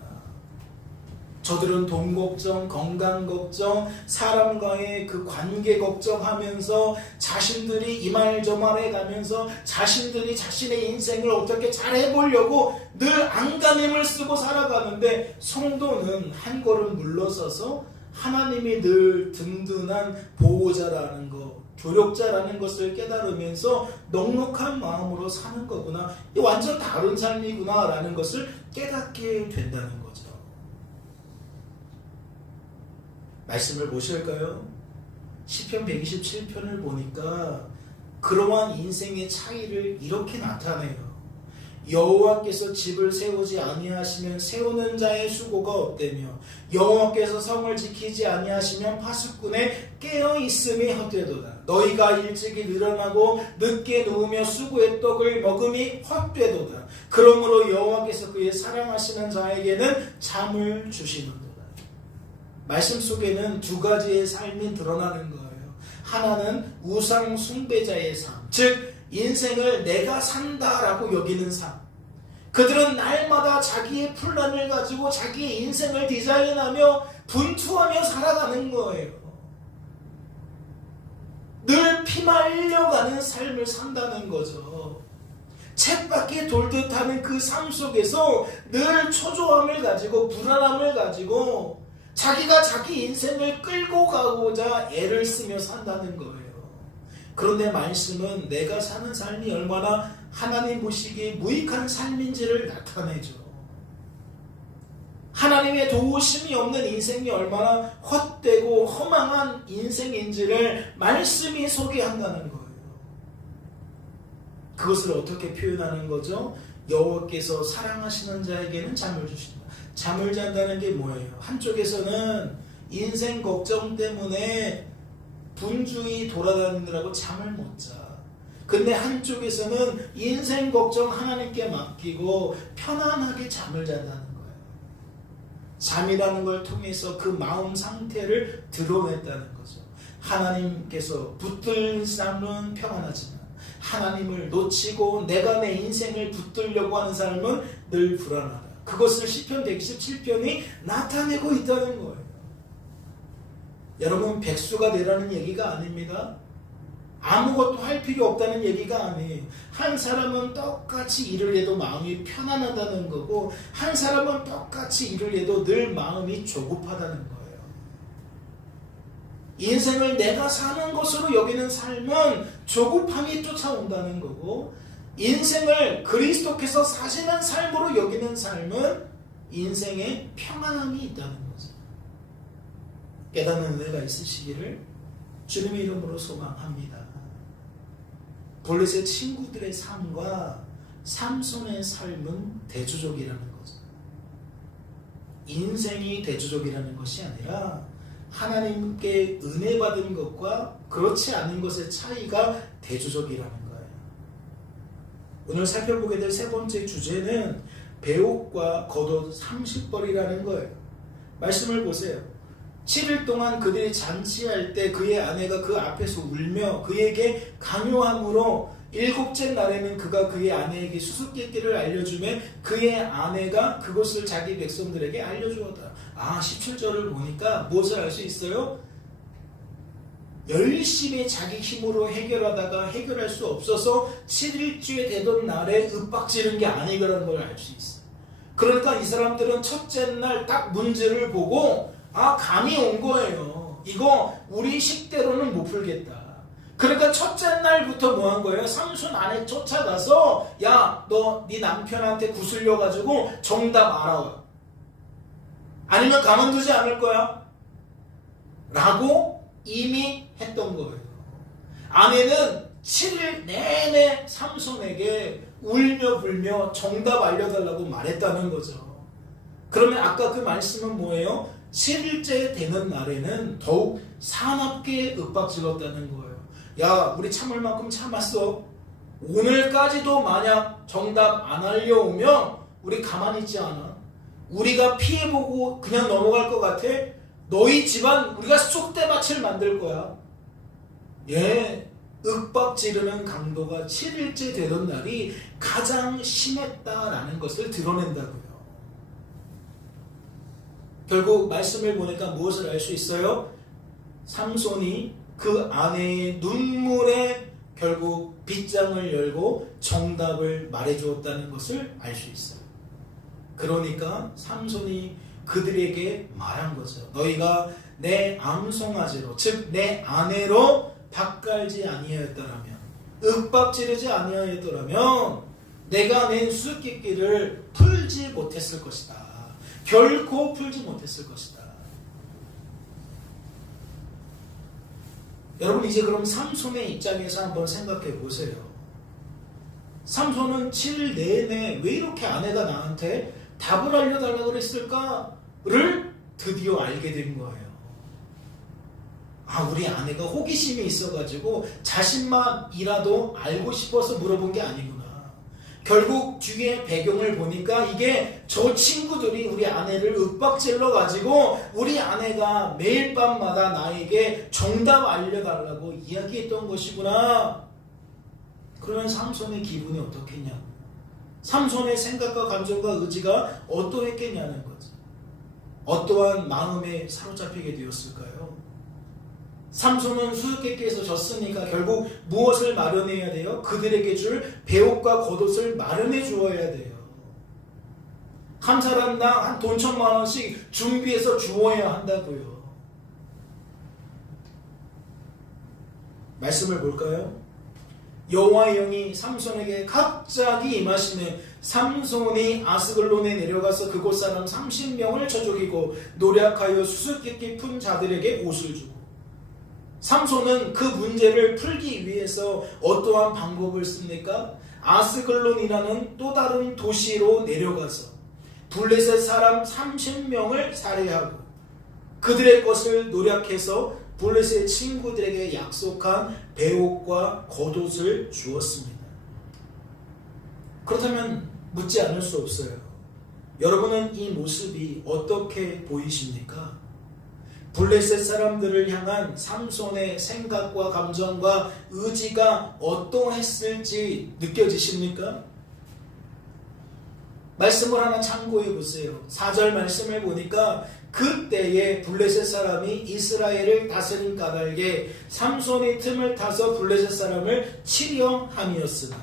저들은 돈 걱정, 건강 걱정, 사람과의 그 관계 걱정하면서 자신들이 이 말 저 말 해가면서 자신들이 자신의 인생을 어떻게 잘 해보려고 늘 안간힘을 쓰고 살아가는데 성도는 한 걸음 물러서서 하나님이 늘 든든한 보호자라는 것, 교력자라는 것을 깨달으면서 넉넉한 마음으로 사는 거구나. 이 완전 다른 삶이구나 라는 것을 깨닫게 된다는 거죠. 말씀을 보실까요? 시편 127편을 보니까 그러한 인생의 차이를 이렇게 나타내요. 여호와께서 집을 세우지 아니하시면 세우는 자의 수고가 없대며 여호와께서 성을 지키지 아니하시면 파수꾼의 깨어있음이 헛되도다. 너희가 일찍이 일어나고 늦게 누우며 수고의 떡을 먹음이 헛되도다. 그러므로 여호와께서 그의 사랑하시는 자에게는 잠을 주시는도다. 말씀 속에는 두 가지의 삶이 드러나는 거예요. 하나는 우상 숭배자의 삶, 즉 인생을 내가 산다라고 여기는 삶. 그들은 날마다 자기의 플랜을 가지고 자기의 인생을 디자인하며 분투하며 살아가는 거예요. 늘 피말려가는 삶을 산다는 거죠. 쳇바퀴 돌듯 하는 그 삶 속에서 늘 초조함을 가지고 불안함을 가지고 자기가 자기 인생을 끌고 가고자 애를 쓰며 산다는 거예요. 그런데 말씀은 내가 사는 삶이 얼마나 하나님 보시기에 무익한 삶인지를 나타내죠. 하나님의 도우심이 없는 인생이 얼마나 헛되고 허망한 인생인지를 말씀이 소개한다는 거예요. 그것을 어떻게 표현하는 거죠? 여호와께서 사랑하시는 자에게는 잠을 주신다. 잠을 잔다는 게 뭐예요? 한쪽에서는 인생 걱정 때문에 분주히 돌아다니느라고 잠을 못 자. 근데 한쪽에서는 인생 걱정 하나님께 맡기고 편안하게 잠을 잔다는 거예요. 잠이라는 걸 통해서 그 마음 상태를 드러냈다는 거죠. 하나님께서 붙들 삶은 평안하지만 하나님을 놓치고 내가 내 인생을 붙들려고 하는 삶은 늘 불안하다. 그것을 시편 127편이 나타내고 있다는 거예요. 여러분, 백수가 되라는 얘기가 아닙니다. 아무것도 할 필요 없다는 얘기가 아니에요. 한 사람은 똑같이 일을 해도 마음이 편안하다는 거고, 한 사람은 똑같이 일을 해도 늘 마음이 조급하다는 거예요. 인생을 내가 사는 것으로 여기는 삶은 조급함이 쫓아온다는 거고, 인생을 그리스도께서 사시는 삶으로 여기는 삶은 인생에 평안함이 있다는 거죠. 깨닫는 은혜가 있으시기를 주님의 이름으로 소망합니다. 블레셋 친구들의 삶과 삼손의 삶은 대조적이라는 거죠. 인생이 대조적이라는 것이 아니라 하나님께 은혜 받은 것과 그렇지 않은 것의 차이가 대조적이라는 거예요. 오늘 살펴보게 될 세 번째 주제는 배옥과 겉옷 30벌이라는 거예요. 말씀을 보세요. 7일 동안 그들이 잔치할 때 그의 아내가 그 앞에서 울며 그에게 강요함으로 7째 날에는 그가 그의 아내에게 수수께끼를 알려주며 그의 아내가 그것을 자기 백성들에게 알려주었다. 17절을 보니까 무엇을 알 수 있어요? 열심히 자기 힘으로 해결하다가 해결할 수 없어서 7일째 되던 날에 윽박지른 게 아니라는 걸 알 수 있어요. 그러니까 이 사람들은 첫째 날 딱 문제를 보고 감이 온 거예요. 이거 우리 식대로는 못 풀겠다. 그러니까 첫째 날부터 뭐 한 거예요? 삼손 아내 쫓아가서 야, 너 네 남편한테 구슬려 가지고 정답 알아와. 아니면 가만두지 않을 거야. 라고 이미 했던 거예요. 아내는 7일 내내 삼손에게 울며 불며 정답 알려달라고 말했다는 거죠. 그러면 아까 그 말씀은 뭐예요? 7일째 되는 날에는 더욱 사납게 윽박질렀다는 거예요. 야, 우리 참을 만큼 참았어. 오늘까지도 만약 정답 안 알려오면 우리 가만히 있지 않아. 우리가 피해보고 그냥 넘어갈 것 같아. 너희 집안 우리가 쑥대밭을 만들 거야. 윽박지르는 강도가 7일째 되던 날이 가장 심했다라는 것을 드러낸다고요. 결국 말씀을 보니까 무엇을 알 수 있어요? 삼손이 그 아내의 눈물에 결국 빗장을 열고 정답을 말해주었다는 것을 알 수 있어요. 그러니까 삼손이 그들에게 말한 거죠. 너희가 내 암송아지로, 즉 내 아내로 밭갈지 아니하였더라면, 윽박지르지 아니하였더라면 내가 낸 수수께끼를 풀지 못했을 것이다. 결코 풀지 못했을 것이다. 여러분, 이제 그럼 삼손의 입장에서 한번 생각해 보세요. 삼손은 7일 내내 왜 이렇게 아내가 나한테 답을 알려달라고 그랬을까를 드디어 알게 된 거예요. 우리 아내가 호기심이 있어가지고 자신만이라도 알고 싶어서 물어본 게 아니구나. 결국 뒤에 배경을 보니까 이게 저 친구들이 우리 아내를 윽박질러 가지고 우리 아내가 매일 밤마다 나에게 정답 알려달라고 이야기했던 것이구나. 그러면 삼손의 기분이 어떻겠냐? 삼손의 생각과 감정과 의지가 어떠했겠냐는 거죠. 어떠한 마음에 사로잡히게 되었을까요? 삼손은 수수께끼에서 졌으니까 결국 무엇을 마련해야 돼요? 그들에게 줄 배옷과 겉옷을 마련해 주어야 돼요. 한 사람당 한 돈 1,000,000원씩 준비해서 주어야 한다고요. 말씀을 볼까요? 여호와의 영이 삼손에게 갑자기 임하시네. 삼손이 아스글론에 내려가서 그곳 사람 30명을 쳐 죽이고 노력하여 수수께끼 푼 자들에게 옷을 주고. 삼손은 그 문제를 풀기 위해서 어떠한 방법을 씁니까? 아스글론이라는 또 다른 도시로 내려가서 블레셋 사람 30명을 살해하고 그들의 것을 노력해서 블레셋 친구들에게 약속한 배옷과 겉옷을 주었습니다. 그렇다면 묻지 않을 수 없어요. 여러분은 이 모습이 어떻게 보이십니까? 블레셋 사람들을 향한 삼손의 생각과 감정과 의지가 어떠했을지 느껴지십니까? 말씀을 하나 참고해 보세요. 4절 말씀을 보니까 그때에 블레셋 사람이 이스라엘을 다스린 까닭에 삼손이 틈을 타서 블레셋 사람을 치려 함이었으나,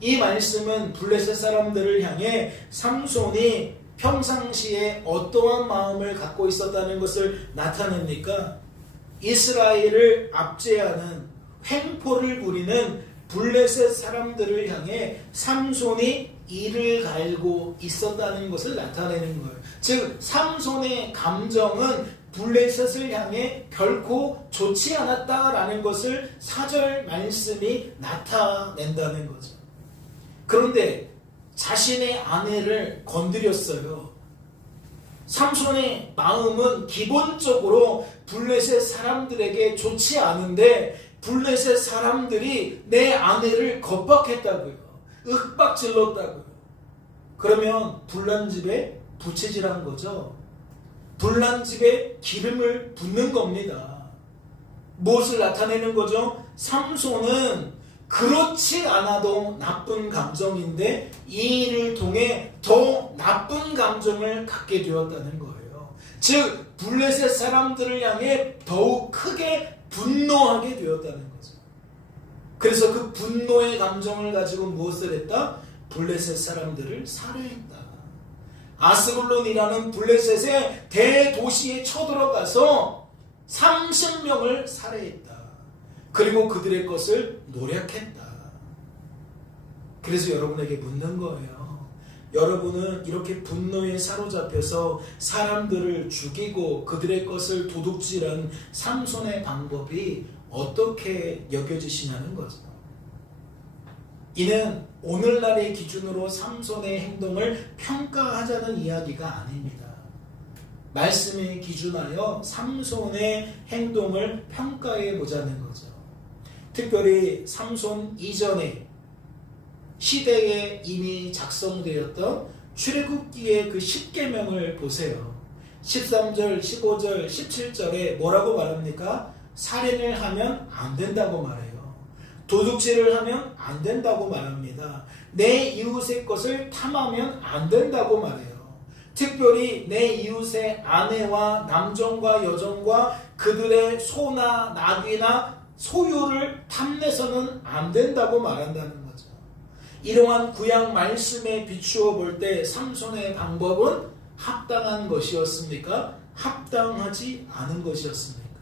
이 말씀은 블레셋 사람들을 향해 삼손이 평상시에 어떠한 마음을 갖고 있었다는 것을 나타냅니까? 이스라엘을 압제하는 횡포를 부리는 블레셋 사람들을 향해 삼손이 이를 갈고 있었다는 것을 나타내는 거예요. 즉 삼손의 감정은 블레셋을 향해 결코 좋지 않았다라는 것을 4절 말씀이 나타낸다는 거죠. 그런데 자신의 아내를 건드렸어요. 삼손의 마음은 기본적으로 블레셋 사람들에게 좋지 않은데 블레셋 사람들이 내 아내를 겁박했다고요. 윽박질렀다고요. 그러면 불난 집에 부채질한 거죠. 불난 집에 기름을 붓는 겁니다. 무엇을 나타내는 거죠? 삼손은 그렇지 않아도 나쁜 감정인데 이 일을 통해 더 나쁜 감정을 갖게 되었다는 거예요. 즉 블레셋 사람들을 향해 더욱 크게 분노하게 되었다는 거죠. 그래서 그 분노의 감정을 가지고 무엇을 했다? 블레셋 사람들을 살해했다. 아스글론이라는 블레셋의 대도시에 쳐들어가서 30명을 살해했다. 그리고 그들의 것을 노략했다. 그래서 여러분에게 묻는 거예요. 여러분은 이렇게 분노에 사로잡혀서 사람들을 죽이고 그들의 것을 도둑질한 삼손의 방법이 어떻게 여겨지시냐는 거죠. 이는 오늘날의 기준으로 삼손의 행동을 평가하자는 이야기가 아닙니다. 말씀에 기준하여 삼손의 행동을 평가해 보자는 거죠. 특별히 삼손 이전에 시대에 이미 작성되었던 출애굽기의 그 10계명을 보세요. 13절, 15절, 17절에 뭐라고 말합니까? 살인을 하면 안 된다고 말해요. 도둑질을 하면 안 된다고 말합니다. 내 이웃의 것을 탐하면 안 된다고 말해요. 특별히 내 이웃의 아내와 남종과 여종과 그들의 소나 나귀나 소유를 탐내서는 안 된다고 말한다는 거죠. 이러한 구약 말씀에 비추어 볼 때 삼손의 방법은 합당한 것이었습니까? 합당하지 않은 것이었습니까?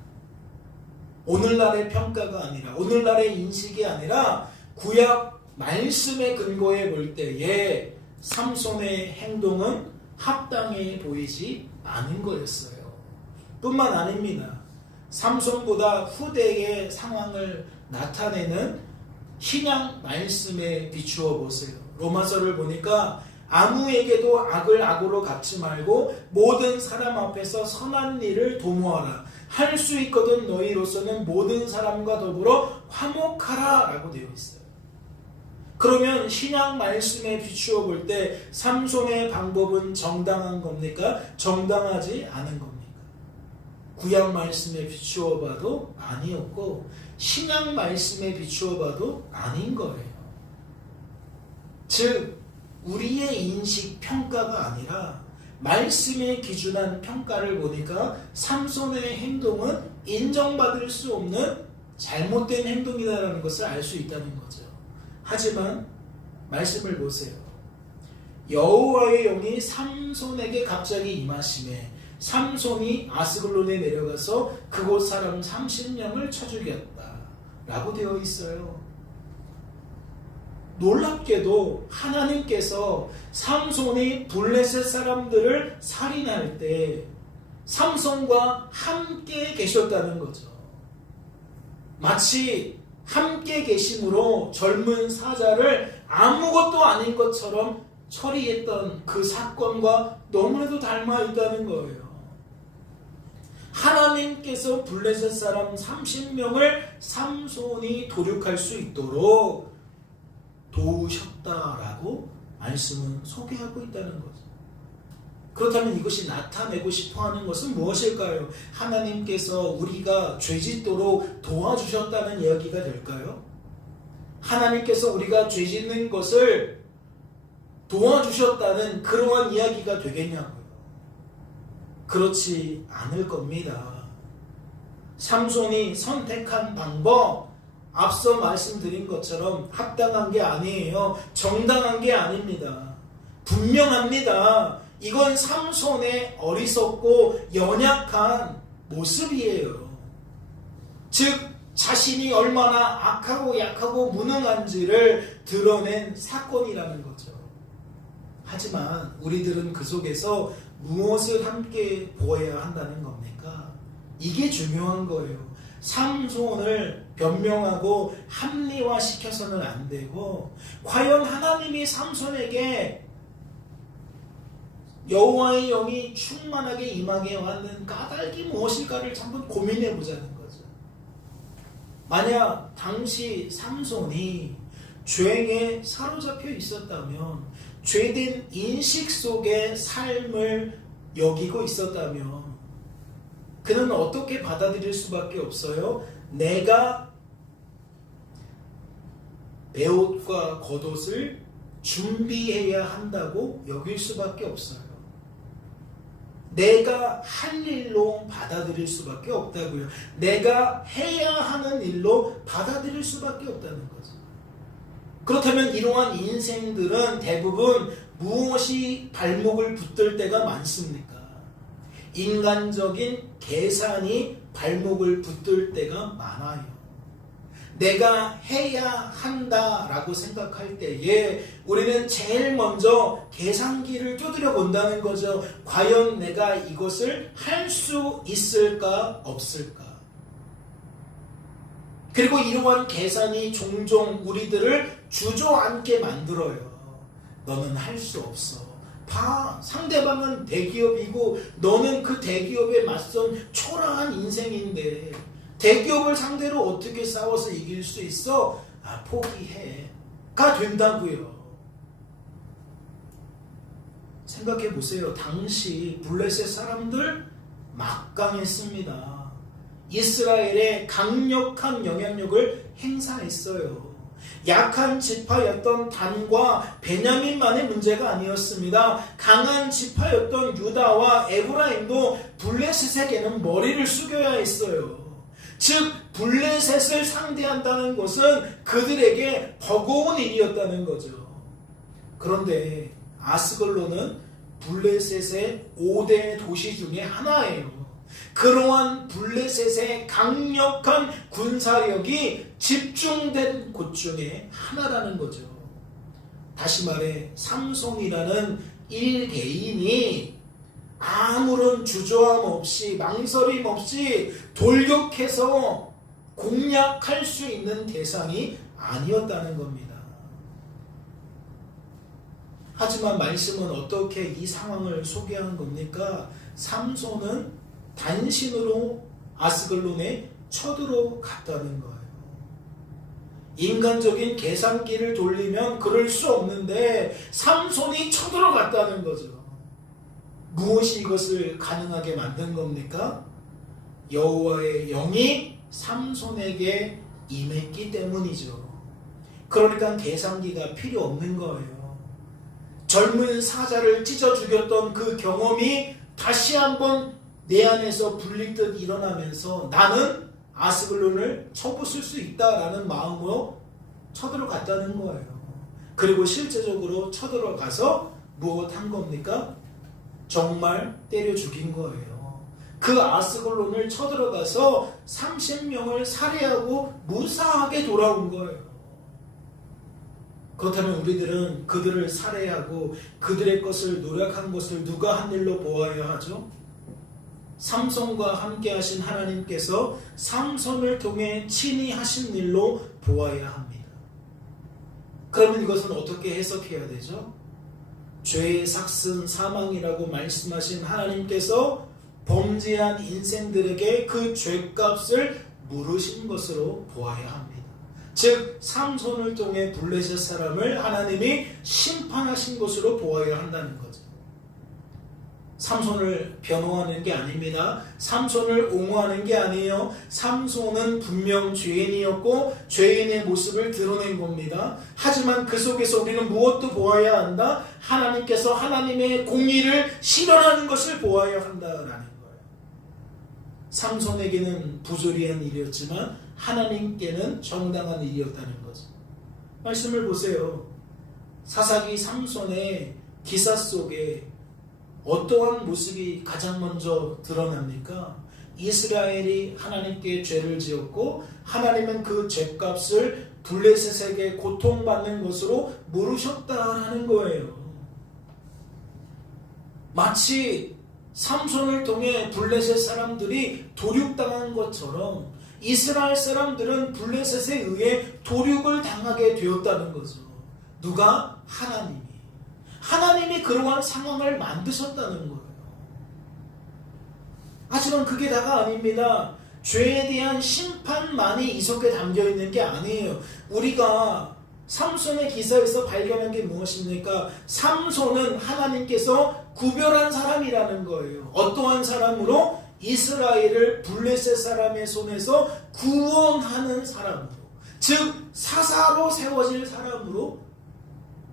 오늘날의 평가가 아니라, 오늘날의 인식이 아니라 구약 말씀에 근거해 볼 때에 삼손의 행동은 합당해 보이지 않은 거였어요. 뿐만 아닙니다. 삼손보다 후대의 상황을 나타내는 신약 말씀에 비추어 보세요. 로마서를 보니까 아무에게도 악을 악으로 갚지 말고 모든 사람 앞에서 선한 일을 도모하라. 할 수 있거든 너희로서는 모든 사람과 더불어 화목하라 라고 되어 있어요. 그러면 신약 말씀에 비추어 볼 때 삼손의 방법은 정당한 겁니까? 정당하지 않은 겁니까? 구약 말씀에 비추어 봐도 아니었고 신약 말씀에 비추어 봐도 아닌 거예요. 즉 우리의 인식 평가가 아니라 말씀에 기준한 평가를 보니까 삼손의 행동은 인정받을 수 없는 잘못된 행동이다라는 것을 알 수 있다는 거죠. 하지만 말씀을 보세요. 여호와의 영이 삼손에게 갑자기 임하심에 삼손이 아스글론에 내려가서 그곳 사람 30명을 쳐 죽였다 라고 되어 있어요. 놀랍게도 하나님께서 삼손이 블레셋 사람들을 살인할 때 삼손과 함께 계셨다는 거죠. 마치 함께 계심으로 젊은 사자를 아무것도 아닌 것처럼 처리했던 그 사건과 너무나도 닮아 있다는 거예요. 하나님께서 블레셋 사람 30명을 삼손이 도륙할 수 있도록 도우셨다라고 말씀은 소개하고 있다는 거죠. 그렇다면 이것이 나타내고 싶어하는 것은 무엇일까요? 하나님께서 우리가 죄짓도록 도와주셨다는 이야기가 될까요? 하나님께서 우리가 죄짓는 것을 도와주셨다는 그러한 이야기가 되겠냐고요? 그렇지 않을 겁니다. 삼손이 선택한 방법, 앞서 말씀드린 것처럼 합당한 게 아니에요. 정당한 게 아닙니다. 분명합니다. 이건 삼손의 어리석고 연약한 모습이에요. 즉 자신이 얼마나 악하고 약하고 무능한지를 드러낸 사건이라는 거죠. 하지만 우리들은 그 속에서 무엇을 함께 보아야 한다는 겁니까? 이게 중요한 거예요. 삼손을 변명하고 합리화시켜서는 안 되고, 과연 하나님이 삼손에게 여호와의 영이 충만하게 임하게 하는 까닭이 무엇일까를 한번 고민해 보자는 거죠. 만약 당시 삼손이 죄에 사로잡혀 있었다면, 죄된 인식 속의 삶을 여기고 있었다면 그는 어떻게 받아들일 수밖에 없어요? 내가 베옷과 겉옷을 준비해야 한다고 여길 수밖에 없어요. 내가 할 일로 받아들일 수밖에 없다고요. 내가 해야 하는 일로 받아들일 수밖에 없다는 거죠. 그렇다면 이러한 인생들은 대부분 무엇이 발목을 붙들 때가 많습니까? 인간적인 계산이 발목을 붙들 때가 많아요. 내가 해야 한다라고 생각할 때에 우리는 제일 먼저 계산기를 두드려 본다는 거죠. 과연 내가 이것을 할 수 있을까 없을까? 그리고 이러한 계산이 종종 우리들을 주저앉게 만들어요. 너는 할 수 없어. 봐, 상대방은 대기업이고 너는 그 대기업에 맞선 초라한 인생인데 대기업을 상대로 어떻게 싸워서 이길 수 있어? 아, 포기해. 가 된다고요. 생각해 보세요. 당시 블레셋 사람들 막강했습니다. 이스라엘에 강력한 영향력을 행사했어요. 약한 지파였던 단과 베냐민만의 문제가 아니었습니다. 강한 지파였던 유다와 에브라임도 블레셋에게는 머리를 숙여야 했어요. 즉 블레셋을 상대한다는 것은 그들에게 버거운 일이었다는 거죠. 그런데 아스글론은 블레셋의 5대 도시 중에 하나예요. 그러한 블레셋의 강력한 군사력이 집중된 곳 중에 하나라는 거죠. 다시 말해 삼손이라는 일개인이 아무런 주저함 없이 망설임 없이 돌격해서 공략할 수 있는 대상이 아니었다는 겁니다. 하지만 말씀은 어떻게 이 상황을 소개한 겁니까? 삼손은 단신으로 아스글론에 쳐들어갔다는 거예요. 인간적인 계산기를 돌리면 그럴 수 없는데 삼손이 쳐들어갔다는 거죠. 무엇이 이것을 가능하게 만든 겁니까? 여호와의 영이 삼손에게 임했기 때문이죠. 그러니까 계산기가 필요 없는 거예요. 젊은 사자를 찢어 죽였던 그 경험이 다시 한번 내 안에서 불릴듯 일어나면서 나는 아스글론을 쳐부술 수 있다라는 마음으로 쳐들어갔다는 거예요. 그리고 실제적으로 쳐들어가서 무엇한 겁니까? 정말 때려 죽인 거예요. 그 아스글론을 쳐들어가서 30명을 살해하고 무사하게 돌아온 거예요. 그렇다면 우리들은 그들을 살해하고 그들의 것을 노력한 것을 누가 한 일로 보아야 하죠? 삼손과 함께 하신 하나님께서 삼손을 통해 친히 하신 일로 보아야 합니다. 그러면 이것은 어떻게 해석해야 되죠? 죄의 삭슨 사망이라고 말씀하신 하나님께서 범죄한 인생들에게 그 죄값을 물으신 것으로 보아야 합니다. 즉 삼손을 통해 블레셋 사람을 하나님이 심판하신 것으로 보아야 한다는 거죠. 삼손을 변호하는 게 아닙니다. 삼손을 옹호하는 게 아니에요. 삼손은 분명 죄인이었고 죄인의 모습을 드러낸 겁니다. 하지만 그 속에서 우리는 무엇도 보아야 한다? 하나님께서 하나님의 공의를 실현하는 것을 보아야 한다라는 거예요. 삼손에게는 부조리한 일이었지만 하나님께는 정당한 일이었다는 거죠. 말씀을 보세요. 사사기 삼손의 기사 속에 어떠한 모습이 가장 먼저 드러납니까? 이스라엘이 하나님께 죄를 지었고 하나님은 그 죄값을 블레셋에게 고통받는 것으로 물으셨다라는 거예요. 마치 삼손을 통해 블레셋 사람들이 도륙당한 것처럼 이스라엘 사람들은 블레셋에 의해 도륙을 당하게 되었다는 거죠. 누가? 하나님이 그러한 상황을 만드셨다는 거예요. 하지만 그게 다가 아닙니다. 죄에 대한 심판만이 이 속에 담겨 있는 게 아니에요. 우리가 삼손의 기사에서 발견한 게 무엇입니까? 삼손은 하나님께서 구별한 사람이라는 거예요. 어떠한 사람으로? 이스라엘을 블레셋 사람의 손에서 구원하는 사람으로, 즉 사사로 세워질 사람으로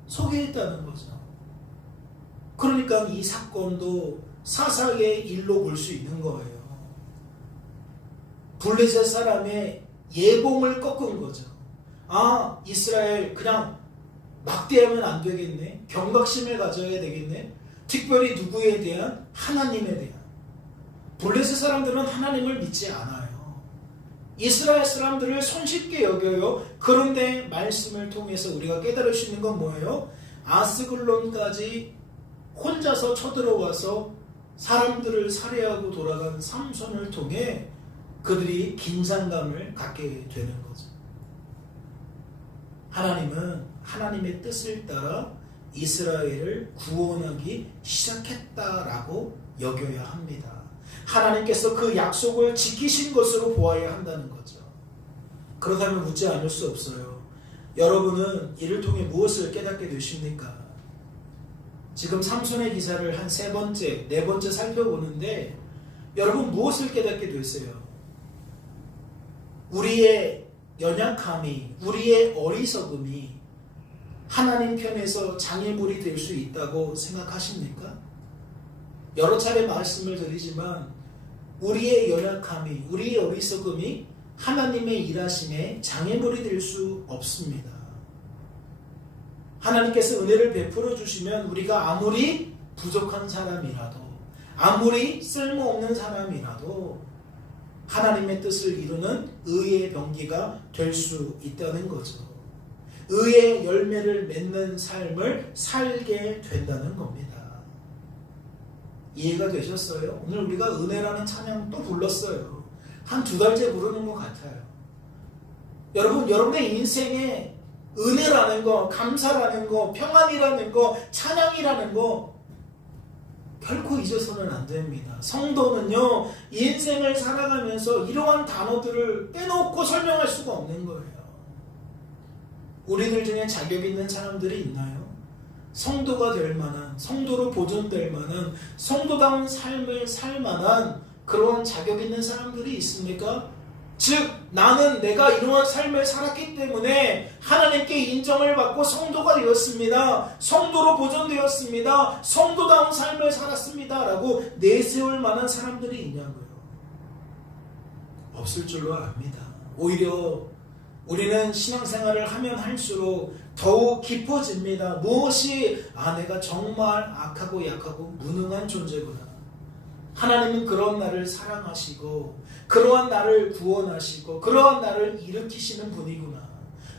소개했다는 거죠. 그러니까 이 사건도 사사의 일로 볼 수 있는 거예요. 블레셋 사람의 예봉을 꺾은 거죠. 아, 이스라엘 그냥 막대하면 안 되겠네. 경각심을 가져야 되겠네. 특별히 누구에 대한? 하나님에 대한. 블레셋 사람들은 하나님을 믿지 않아요. 이스라엘 사람들을 손쉽게 여겨요. 그런데 말씀을 통해서 우리가 깨달을 수 있는 건 뭐예요? 아스글론까지 혼자서 쳐들어와서 사람들을 살해하고 돌아간 삼손을 통해 그들이 긴장감을 갖게 되는 거죠. 하나님은 하나님의 뜻을 따라 이스라엘을 구원하기 시작했다라고 여겨야 합니다. 하나님께서 그 약속을 지키신 것으로 보아야 한다는 거죠. 그렇다면 묻지 않을 수 없어요. 여러분은 이를 통해 무엇을 깨닫게 되십니까? 지금 삼손의 기사를 한 세 번째, 네 번째 살펴보는데 여러분 무엇을 깨닫게 됐어요? 우리의 연약함이, 우리의 어리석음이 하나님 편에서 장애물이 될 수 있다고 생각하십니까? 여러 차례 말씀을 드리지만 우리의 연약함이, 우리의 어리석음이 하나님의 일하심에 장애물이 될 수 없습니다. 하나님께서 은혜를 베풀어 주시면 우리가 아무리 부족한 사람이라도, 아무리 쓸모없는 사람이라도 하나님의 뜻을 이루는 의의 병기가 될 수 있다는 거죠. 의의 열매를 맺는 삶을 살게 된다는 겁니다. 이해가 되셨어요? 오늘 우리가 은혜라는 찬양 또 불렀어요. 한 두 달째 부르는 것 같아요. 여러분, 여러분의 인생에 은혜라는 거, 감사라는 거, 평안이라는 거, 찬양이라는 거 결코 잊어서는 안 됩니다. 성도는요, 인생을 살아가면서 이러한 단어들을 빼놓고 설명할 수가 없는 거예요. 우리들 중에 자격 있는 사람들이 있나요? 성도가 될 만한, 성도로 보존될 만한, 성도다운 삶을 살 만한 그러한 자격 있는 사람들이 있습니까? 즉 나는 내가 이러한 삶을 살았기 때문에 하나님께 인정을 받고 성도가 되었습니다. 성도로 보존되었습니다. 성도다운 삶을 살았습니다. 라고 내세울 만한 사람들이 있냐고요. 없을 줄로 압니다. 오히려 우리는 신앙생활을 하면 할수록 더욱 깊어집니다. 무엇이 내가 정말 악하고 약하고 무능한 존재구나. 하나님은 그런 나를 사랑하시고 그러한 나를 구원하시고 그러한 나를 일으키시는 분이구나.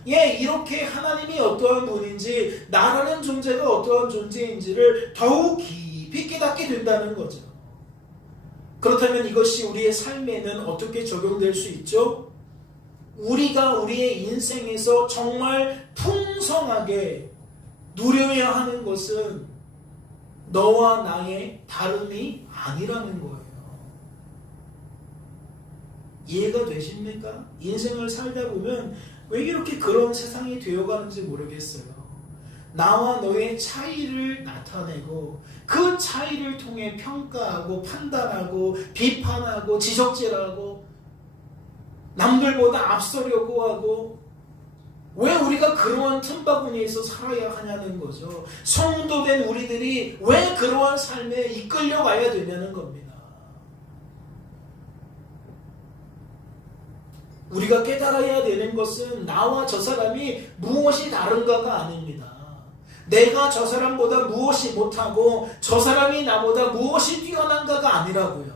이렇게 하나님이 어떠한 분인지, 나라는 존재가 어떠한 존재인지를 더욱 깊이 깨닫게 된다는 거죠. 그렇다면 이것이 우리의 삶에는 어떻게 적용될 수 있죠? 우리가 우리의 인생에서 정말 풍성하게 누려야 하는 것은 너와 나의 다름이 아니라는 거예요. 이해가 되십니까? 인생을 살다 보면 왜 이렇게 그런 세상이 되어가는지 모르겠어요. 나와 너의 차이를 나타내고 그 차이를 통해 평가하고 판단하고 비판하고 지적질하고 남들보다 앞서려고 하고 왜 우리가 그러한 틈바구니에서 살아야 하냐는 거죠. 성도된 우리들이 왜 그러한 삶에 이끌려가야 되냐는 겁니다. 우리가 깨달아야 되는 것은 나와 저 사람이 무엇이 다른가가 아닙니다. 내가 저 사람보다 무엇이 못하고 저 사람이 나보다 무엇이 뛰어난가가 아니라고요.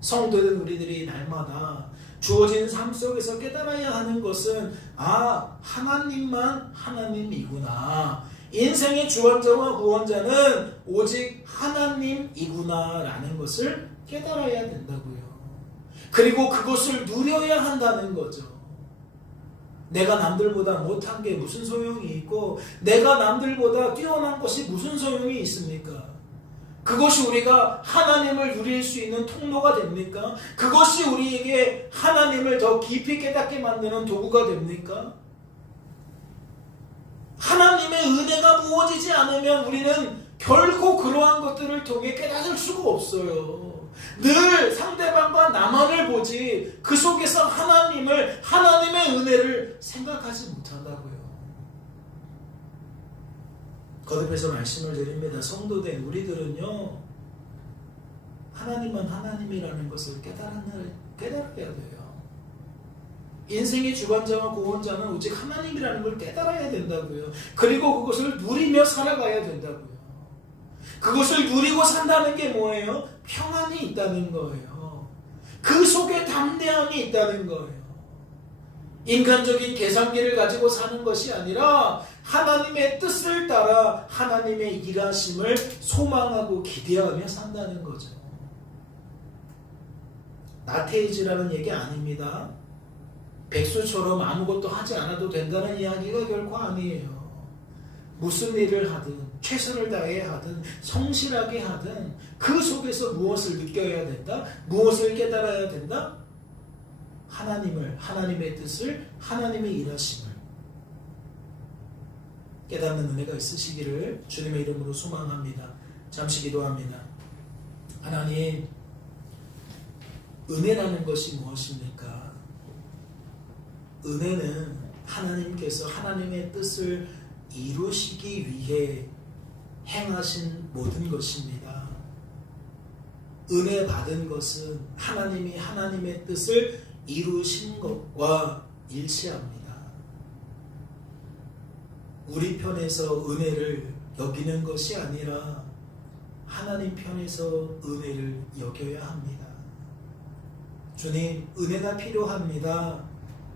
성도된 우리들이 날마다 주어진 삶 속에서 깨달아야 하는 것은 하나님만 하나님이구나. 인생의 주관자와 구원자는 오직 하나님이구나 라는 것을 깨달아야 된다고요. 그리고 그것을 누려야 한다는 거죠. 내가 남들보다 못한 게 무슨 소용이 있고 내가 남들보다 뛰어난 것이 무슨 소용이 있습니까? 그것이 우리가 하나님을 누릴 수 있는 통로가 됩니까? 그것이 우리에게 하나님을 더 깊이 깨닫게 만드는 도구가 됩니까? 하나님의 은혜가 부어지지 않으면 우리는 결코 그러한 것들을 통해 깨닫을 수가 없어요. 늘 상대방과 나만을 보지 그 속에서 하나님의 은혜를 생각하지 못한다고요. 거듭해서 말씀을 드립니다. 성도된 우리들은요, 하나님만 하나님이라는 것을 깨달아야 돼요. 인생의 주관자와 구원자는 오직 하나님이라는 걸 깨달아야 된다고요. 그리고 그것을 누리며 살아가야 된다고요. 그것을 누리고 산다는 게 뭐예요? 평안이 있다는 거예요. 그 속에 담대함이 있다는 거예요. 인간적인 계산기를 가지고 사는 것이 아니라 하나님의 뜻을 따라 하나님의 일하심을 소망하고 기대하며 산다는 거죠. 나태해지라는 얘기 아닙니다. 백수처럼 아무것도 하지 않아도 된다는 이야기가 결코 아니에요. 무슨 일을 하든 최선을 다해 하든 성실하게 하든 그 속에서 무엇을 느껴야 된다? 무엇을 깨달아야 된다? 하나님의 뜻을, 하나님의 일하심을 깨닫는 은혜가 있으시기를 주님의 이름으로 소망합니다. 잠시 기도합니다. 하나님, 은혜라는 것이 무엇입니까? 은혜는 하나님께서 하나님의 뜻을 이루시기 위해 행하신 모든 것입니다. 은혜 받은 것은 하나님이 하나님의 뜻을 이루신 것과 일치합니다. 우리 편에서 은혜를 여기는 것이 아니라 하나님 편에서 은혜를 여겨야 합니다. 주님, 은혜가 필요합니다.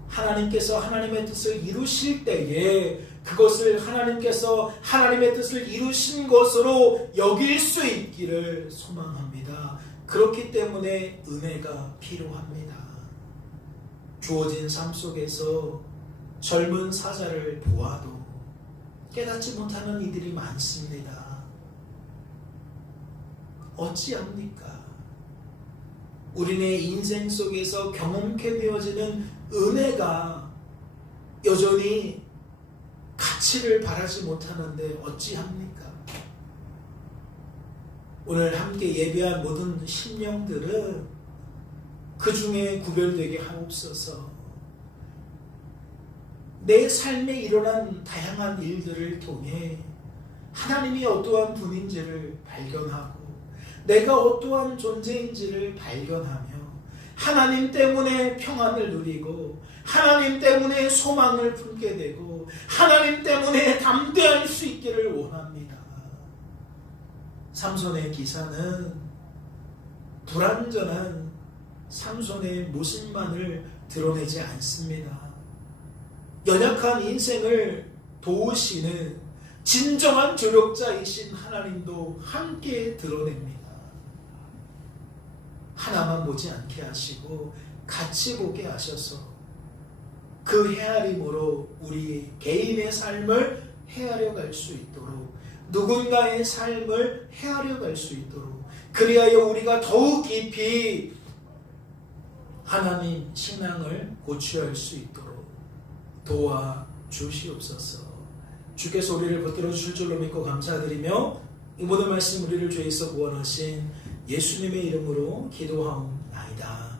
하나님께서 하나님의 뜻을 이루실 때에 그것을 하나님께서 하나님의 뜻을 이루신 것으로 여길 수 있기를 소망합니다. 그렇기 때문에 은혜가 필요합니다. 주어진 삶 속에서 젊은 사자를 보아도 깨닫지 못하는 이들이 많습니다. 어찌합니까? 우리네 인생 속에서 경험케 되어지는 은혜가 여전히 가치를 바라지 못하는데 어찌합니까? 오늘 함께 예배한 모든 심령들은 그 중에 구별되게 하옵소서. 내 삶에 일어난 다양한 일들을 통해 하나님이 어떠한 분인지를 발견하고 내가 어떠한 존재인지를 발견하며 하나님 때문에 평안을 누리고 하나님 때문에 소망을 품게 되고 하나님 때문에 담대할 수 있기를 원합니다. 삼손의 기사는 불완전한 삼손의 모습만을 드러내지 않습니다. 연약한 인생을 도우시는 진정한 조력자이신 하나님도 함께 드러냅니다. 하나만 보지 않게 하시고 같이 보게 하셔서 그 헤아림으로 우리 개인의 삶을 헤아려 갈 수 있도록 누군가의 삶을 헤아려 갈 수 있도록 그리하여 우리가 더욱 깊이 하나님 신앙을 고취할 수 있도록 도와 주시옵소서. 주께서 우리를 붙들어 주실 줄로 믿고 감사드리며 이 모든 말씀 우리를 죄에서 구원하신 예수님의 이름으로 기도하옵나이다.